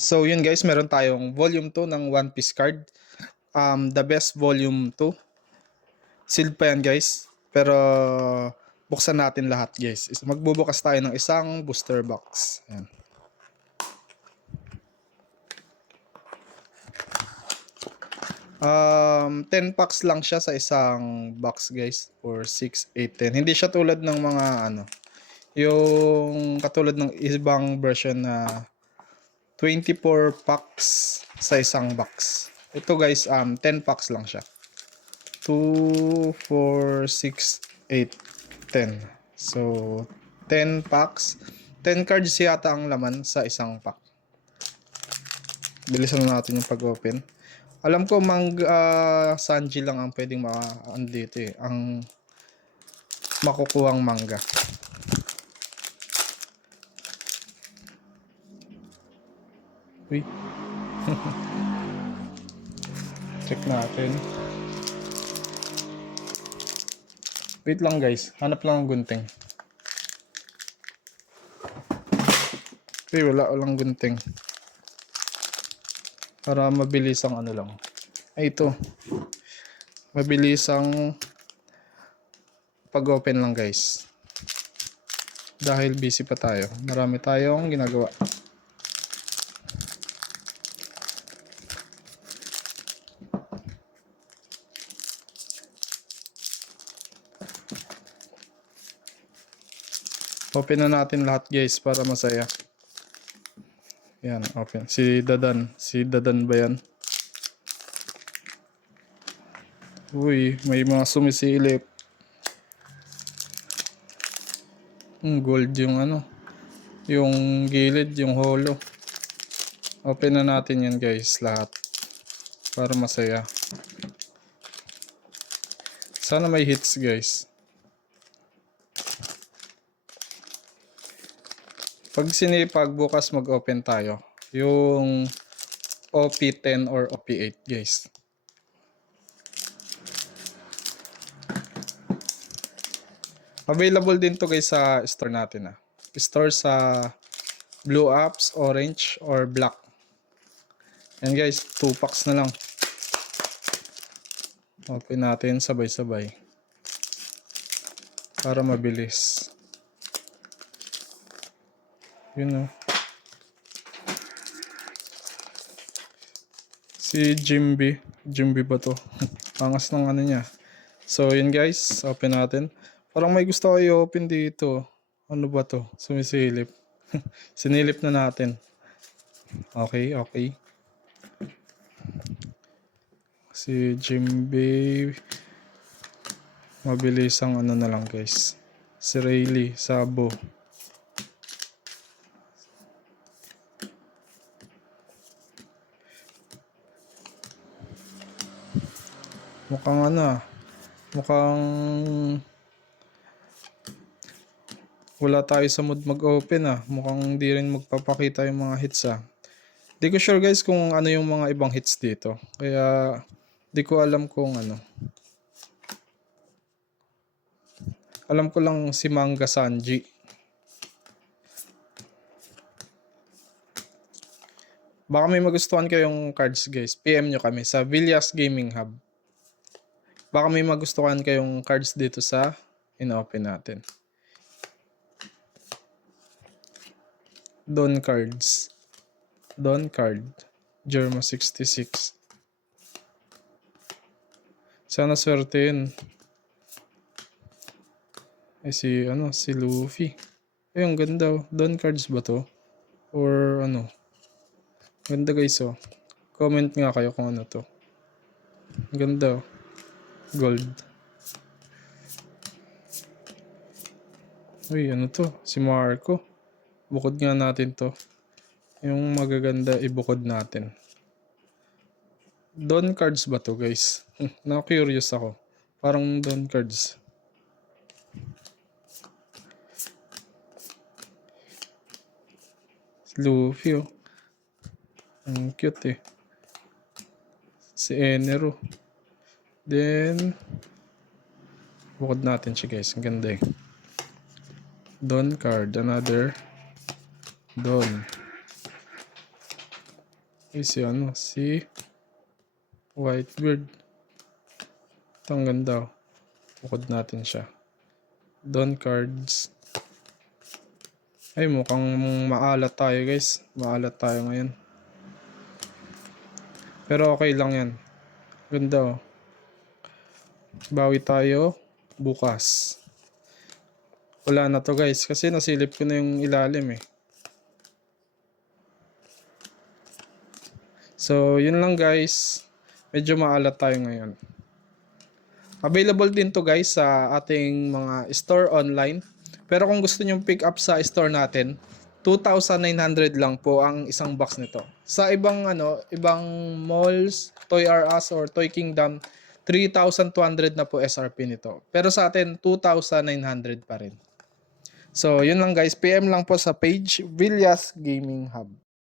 So yun guys, meron tayong volume 2 ng One Piece card. The best volume 2. Sealed pa yan guys. Pero buksan natin lahat guys. Magbubukas tayo ng isang booster box. Ayan. 10 packs lang siya sa isang box guys. Or 6, 8, 10. Hindi siya tulad ng mga yung katulad ng ibang version na 24 packs sa isang box. Ito guys, 10 packs lang siya. 2, 4, 6, 8, 10. So, 10 packs. 10 cards yata ang laman sa isang pack. Bilisan natin yung pag-open. Alam ko Sanji lang ang pwedeng dito eh. Ang makukuhang manga. Uy. Check natin. Wait lang guys. Hanap lang ang gunting. Uy, walang gunting. Para mabilis ang lang. Ay, ito. Mabilis ang pag-open lang guys. Dahil busy pa tayo. Marami tayong ginagawa. Open na natin lahat guys para masaya. Yan, open. Si Dadan. Si Dadan ba yan? Uy, may mga sumisilip. Gold yung yung gilid, yung holo. Open na natin yan guys, lahat. Para masaya. Sana may hits guys. Pag sinipag, bukas mag-open tayo. Yung OP10 or OP8 guys. Available din to guys sa store natin Store sa Blue Apps, Orange, or Black. And guys, 2 packs na lang. Open natin sabay-sabay. Para mabilis. Yun Si Jimby. Jimby ba to? Pangas ng niya. So yun guys, open natin. Parang may gusto ko i-open dito. Ano ba to? Sumisilip. Sinilip na natin. Okay, okay. Si Jimby. Mabilis ang na lang guys. Si Rayleigh, Sabo. Mukhang mukhang wala tayo sa mood mag-open Mukhang hindi rin magpapakita yung mga hits Di ko sure guys kung ano yung mga ibang hits dito. Kaya di ko alam kung Alam ko lang si Manga Sanji. Baka may magustuhan kayong cards guys. PM nyo kami sa Villas Gaming Hub. Baka may magustuhan kayong cards dito sa in-open natin. Don cards. Don card. Germa 66. Sana swerte yun. Ay si Luffy. Ay, ang ganda Don cards ba to? Or Ganda guys Comment nga kayo kung ano to. Ganda Gold. Uy, ano to? Si Marco. Bukod nga natin to. Yung magaganda ibukod natin. Don cards ba to guys? Na-curious ako. Parang Don cards. Luffy ang cute Si Enero. Then bukod natin siya guys. Ang ganda Don card. Another Don. Si ano, si Whitebeard. Ito ang ganda. Bukod natin siya. Don cards. Ay, mukhang maalat tayo guys. Maalat tayo ngayon. Pero okay lang yan. Ganda oh. Bawi tayo bukas. Wala na to guys. Kasi nasilip ko na yung ilalim eh. So, yun lang guys. Medyo maalat tayo ngayon. Available din to guys sa ating mga store online. Pero kung gusto nyo pick up sa store natin, 2,900 lang po ang isang box nito. Sa ibang ibang malls, Toy R Us or Toy Kingdom, 3,200 na po SRP nito. Pero sa atin 2,900 pa rin. So, yun lang guys. PM lang po sa page Villas Gaming Hub.